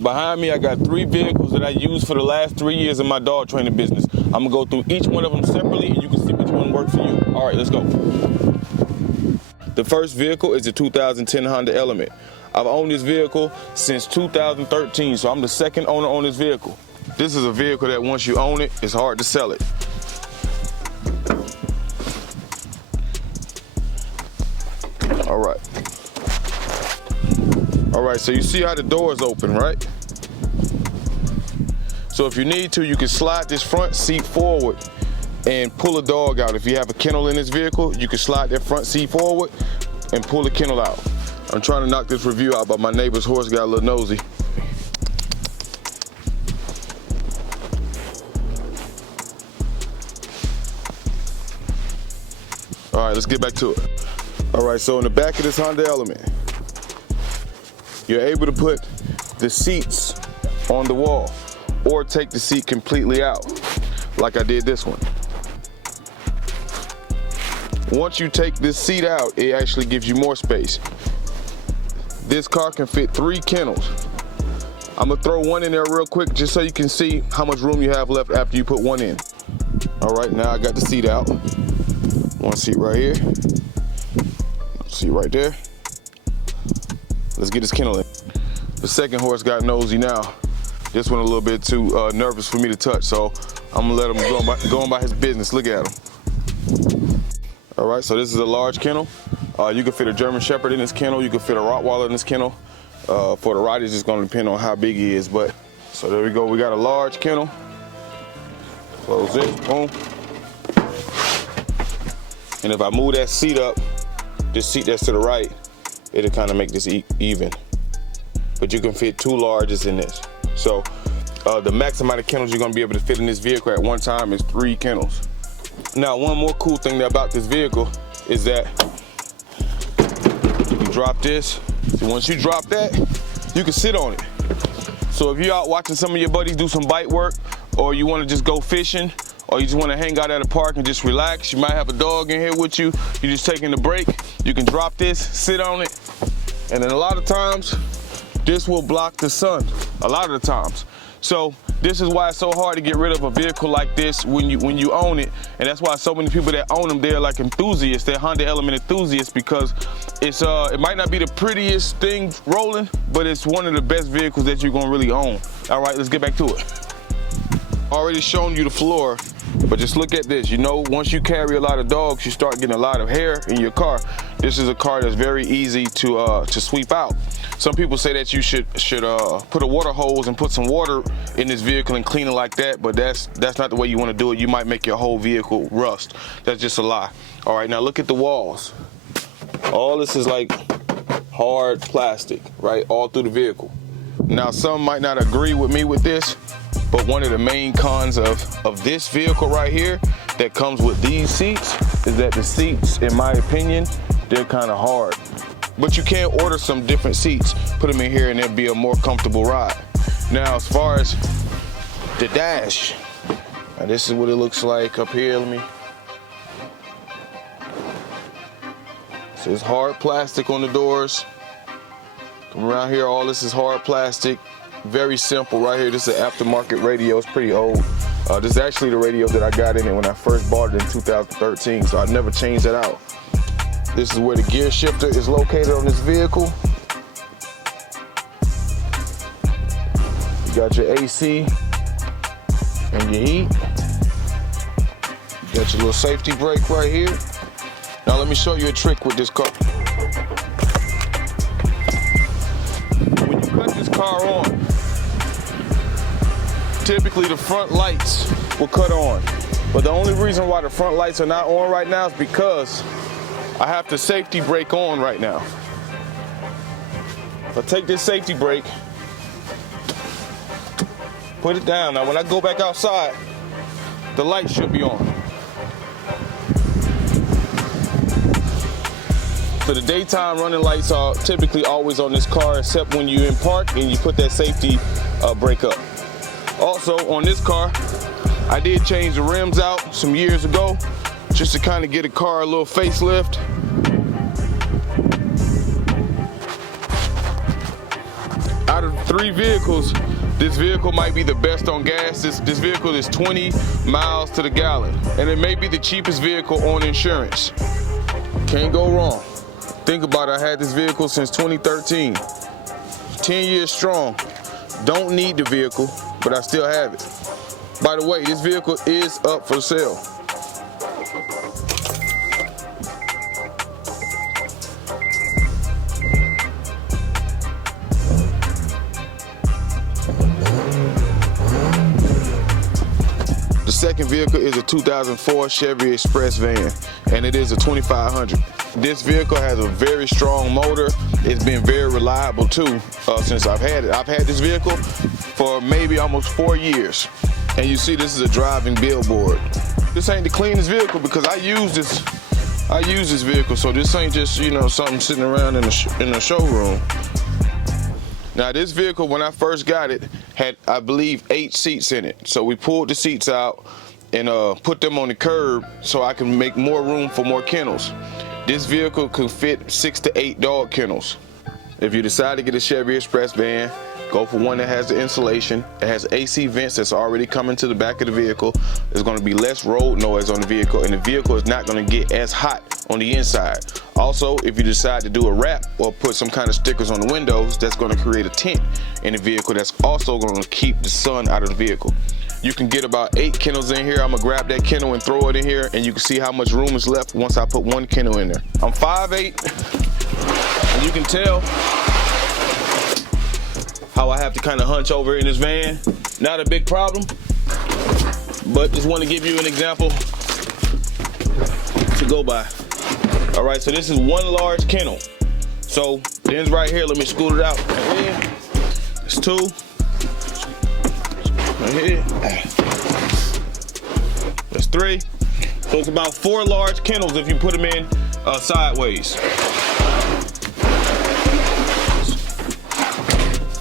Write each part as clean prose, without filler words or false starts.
Behind me, I got 3 vehicles that I use for the last 3 years in my dog training business. I'm gonna go through each one of them separately and you can see which one works for you. All right, let's go. The first vehicle is the 2010 Honda Element. I've owned this vehicle since 2013, so I'm the second owner on this vehicle. This is a vehicle that once you own it, it's hard to sell it. All right, so you see how the doors open, right? So if you need to, you can slide this front seat forward and pull a dog out. If you have a kennel in this vehicle, you can slide that front seat forward and pull the kennel out. I'm trying to knock this review out, but my neighbor's horse got a little nosy. All right, let's get back to it. All right, so in the back of this Honda Element, you're able to put the seats on the wall or take the seat completely out, like I did this one. Once you take this seat out, it actually gives you more space. This car can fit 3 kennels. I'm gonna throw one in there real quick just so you can see how much room you have left after you put one in. All right, now I got the seat out. One seat right here, seat right there. Let's get this kennel in. The second horse got nosy now. This one a little bit too nervous for me to touch, so I'm gonna let him go on by his business. Look at him. All right, so this is a large kennel. You can fit a German Shepherd in this kennel. You can fit a Rottweiler in this kennel. For the ride, it's just gonna depend on how big he is. But so there we go. We got a large kennel. Close it. Boom. And if I move that seat up, this seat that's to the right, it'll kind of make this even. But you can fit 2 larges in this. So the max amount of kennels you're gonna be able to fit in this vehicle at one time is 3 kennels. Now, one more cool thing about this vehicle is that you drop this. So once you drop that, you can sit on it. So if you're out watching some of your buddies do some bite work, or you wanna just go fishing, or you just wanna hang out at a park and just relax, you might have a dog in here with you, you're just taking a break, you can drop this, sit on it, and then a lot of times, this will block the sun, a lot of the times. So this is why it's so hard to get rid of a vehicle like this when you own it, and that's why so many people that own them, they're like enthusiasts, they're Honda Element enthusiasts, because it's it might not be the prettiest thing rolling, but it's one of the best vehicles that you're gonna really own. All right, let's get back to it. Already shown you the floor, but just look at this. You know, once you carry a lot of dogs, you start getting a lot of hair in your car. This is a car that's very easy to sweep out. Some people say that you should put a water hose and put some water in this vehicle and clean it like that, but that's not the way you want to do it. You might make your whole vehicle rust. That's just a lie. All right, now look at the walls. All this is like hard plastic, right, all through the vehicle. Now, some might not agree with me with this, but one of the main cons of this vehicle right here that comes with these seats is that the seats, in my opinion, they're kind of hard. But you can order some different seats, put them in here, and it'll be a more comfortable ride. Now, as far as the dash, now this is what it looks like up here. So it's hard plastic on the doors. Come around here, all this is hard plastic. Very simple right here. This is an aftermarket radio. It's pretty old. This is actually the radio that I got in it when I first bought it in 2013, so I never changed that out. This is where the gear shifter is located on this vehicle. You got your AC and your heat. You got your little safety brake right here. Now let me show you a trick with this car. When you cut this car on, typically the front lights will cut on. But the only reason why the front lights are not on right now is because I have the safety brake on right now. If I take this safety brake, put it down. Now when I go back outside, the light should be on. So the daytime running lights are typically always on this car, except when you're in park and you put that safety brake up. Also on this car, I did change the rims out some years ago, just to kind of get a car a little facelift. 3 vehicles, this vehicle might be the best on gas. This vehicle is 20 miles to the gallon, and it may be the cheapest vehicle on insurance. Can't go wrong. Think about it, I had this vehicle since 2013. 10 years strong. Don't need the vehicle, but I still have it. By the way, this vehicle is up for sale. The second vehicle is a 2004 Chevy Express van, and it is a 2500. This vehicle has a very strong motor. It's been very reliable too since I've had it. I've had this vehicle for maybe almost 4 years. And you see this is a driving billboard. This ain't the cleanest vehicle because I use this vehicle, so this ain't just, you know, something sitting around in the showroom. Now this vehicle, when I first got it, had, I believe, 8 seats in it. So we pulled the seats out and put them on the curb so I can make more room for more kennels. This vehicle could fit 6 to 8 dog kennels. If you decide to get a Chevy Express van, go for one that has the insulation. It has AC vents that's already coming to the back of the vehicle. There's going to be less road noise on the vehicle, and the vehicle is not going to get as hot on the inside. Also, if you decide to do a wrap or put some kind of stickers on the windows, that's going to create a tent in the vehicle that's also going to keep the sun out of the vehicle. You can get about 8 kennels in here. I'm gonna grab that kennel and throw it in here, and you can see how much room is left once I put 1 kennel in there. I'm 5'8", and you can tell how I have to kind of hunch over in this van. Not a big problem, but just want to give you an example to go by. All right, so this is 1 large kennel. So the end's right here. Let me scoot it out. Right here. It's 2. Right here. That's 3. So it's about 4 large kennels if you put them in sideways.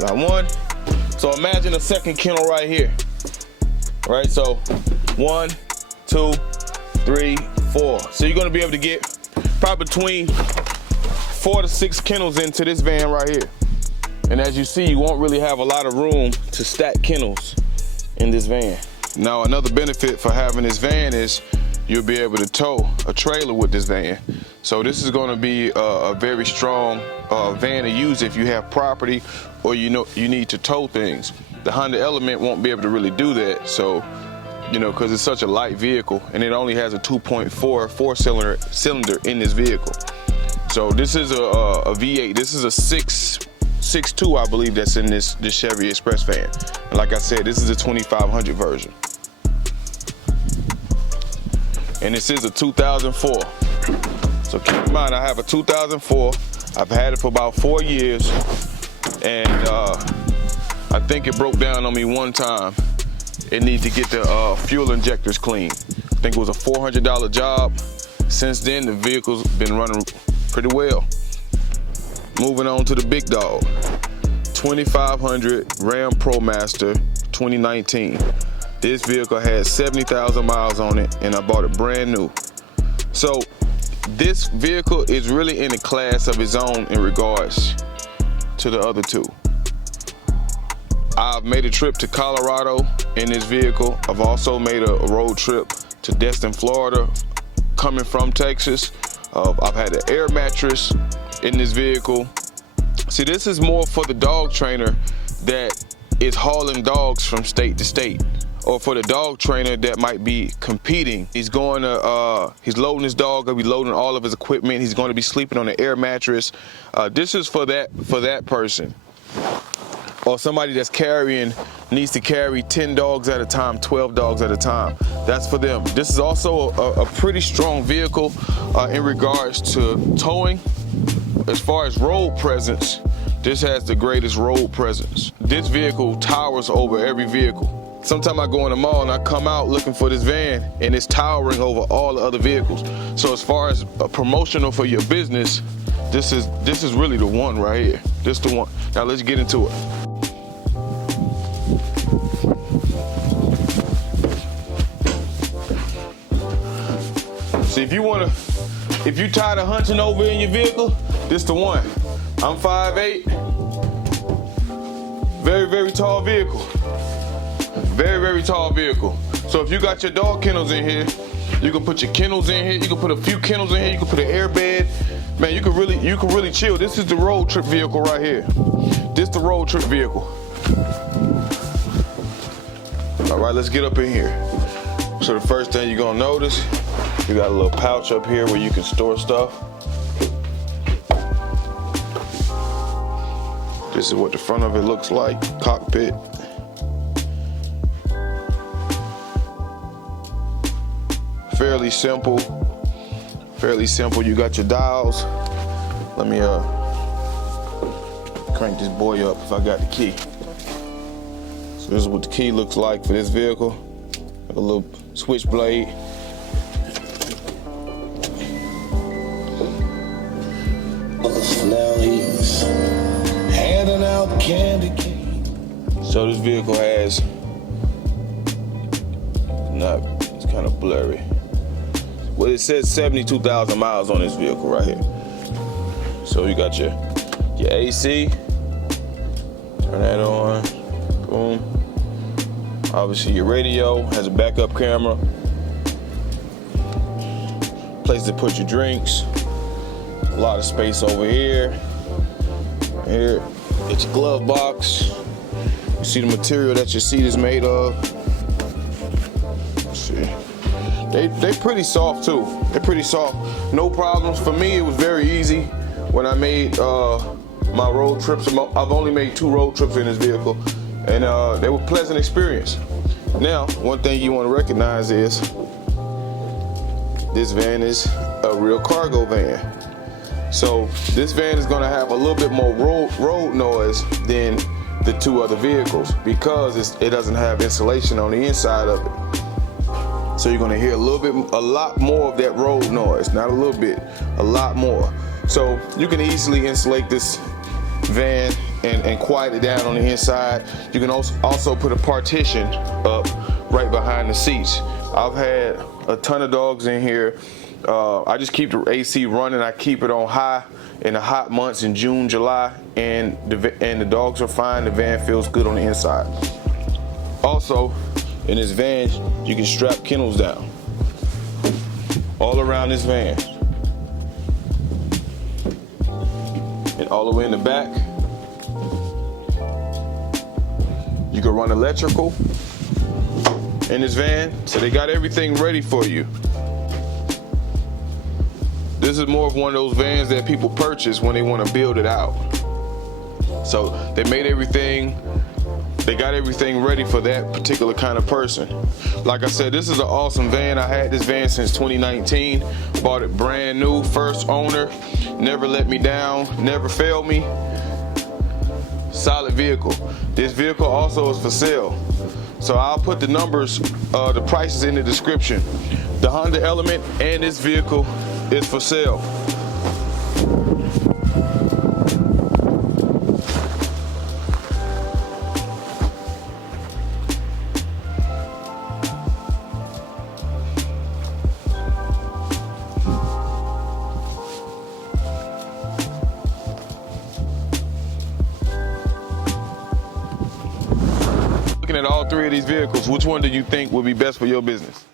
Got 1. So imagine a second kennel right here. All right, so 1, 2, 3, 4. So you're gonna be able to get probably between 4 to 6 kennels into this van right here. And as you see, you won't really have a lot of room to stack kennels in this van. Now, another benefit for having this van is you'll be able to tow a trailer with this van. So this is going to be a very strong van to use if you have property or you need to tow things. The Honda Element won't be able to really do that. So, you know, because it's such a light vehicle and it only has a 2.4 4-cylinder in this vehicle. So this is a V8. This is a 6.2, I believe, that's in this Chevy Express van. And like I said, this is a 2500 version. And this is a 2004. So keep in mind, I have a 2004. I've had it for about 4 years. And I think it broke down on me one time. It needed to get the fuel injectors clean. I think it was a $400 job. Since then, the vehicle's been running pretty well. Moving on to the big dog. 2500 Ram Promaster 2019. This vehicle has 70,000 miles on it, and I bought it brand new. So this vehicle is really in a class of its own in regards to the other two. I've made a trip to Colorado in this vehicle. I've also made a road trip to Destin, Florida, coming from Texas. I've had an air mattress in this vehicle. See, this is more for the dog trainer that is hauling dogs from state to state, or for the dog trainer that might be competing. He's going to, he's loading his dog, gonna be loading all of his equipment. He's going to be sleeping on an air mattress. This is for that person. Or somebody that's needs to carry 10 dogs at a time, 12 dogs at a time. That's for them. This is also a pretty strong vehicle in regards to towing. As far as road presence, this has the greatest road presence. This vehicle towers over every vehicle. Sometimes I go in the mall and I come out looking for this van and it's towering over all the other vehicles. So as far as promotional for your business, this is really the one right here. This is the one. Now let's get into it. See, if you tired of hunching over in your vehicle, this the one. I'm 5'8", Very, very tall vehicle. Very, very tall vehicle. So if you got your dog kennels in here, you can put your kennels in here. You can put a few kennels in here. You can put an air bed. Man, you can really chill. This is the road trip vehicle right here. This the road trip vehicle. All right, let's get up in here. So the first thing you're gonna notice, you got a little pouch up here where you can store stuff. This is what the front of it looks like, cockpit. Fairly simple. You got your dials. Let me crank this boy up if I got the key. So this is what the key looks like for this vehicle. Like a little switchblade. Now he's handing out candy cane. So this vehicle has, it's kind of blurry. Well, it says 72,000 miles on this vehicle right here. So you got your AC, turn that on, boom. Obviously your radio has a backup camera. Place to put your drinks. A lot of space over here. Here, it's your glove box. You see the material that your seat is made of. Let's see. They pretty soft too. They're pretty soft. No problems. For me, it was very easy when I made my road trips. I've only made 2 road trips in this vehicle, and they were a pleasant experience. Now, one thing you want to recognize is this van is a real cargo van. So this van is going to have a little bit more road noise than the 2 other vehicles because it doesn't have insulation on the inside of it. So you're gonna hear a lot more of that road noise. Not a little bit, a lot more. So you can easily insulate this van and quiet it down on the inside. You can also put a partition up right behind the seats. I've had a ton of dogs in here. I just keep the AC running. I keep it on high in the hot months in June, July, and the dogs are fine. The van feels good on the inside. Also, in this van, you can strap kennels down all around this van. And all the way in the back, you can run electrical in this van. So they got everything ready for you. This is more of one of those vans that people purchase when they want to build it out. So they made everything, they got everything ready for that particular kind of person. Like I said, this is an awesome van. I had this van since 2019. Bought it brand new, first owner. Never let me down, never failed me. Solid vehicle. This vehicle also is for sale. So I'll put the numbers, the prices in the description. The Honda Element and this vehicle is for sale. Looking at all 3 of these vehicles, which one do you think would be best for your business?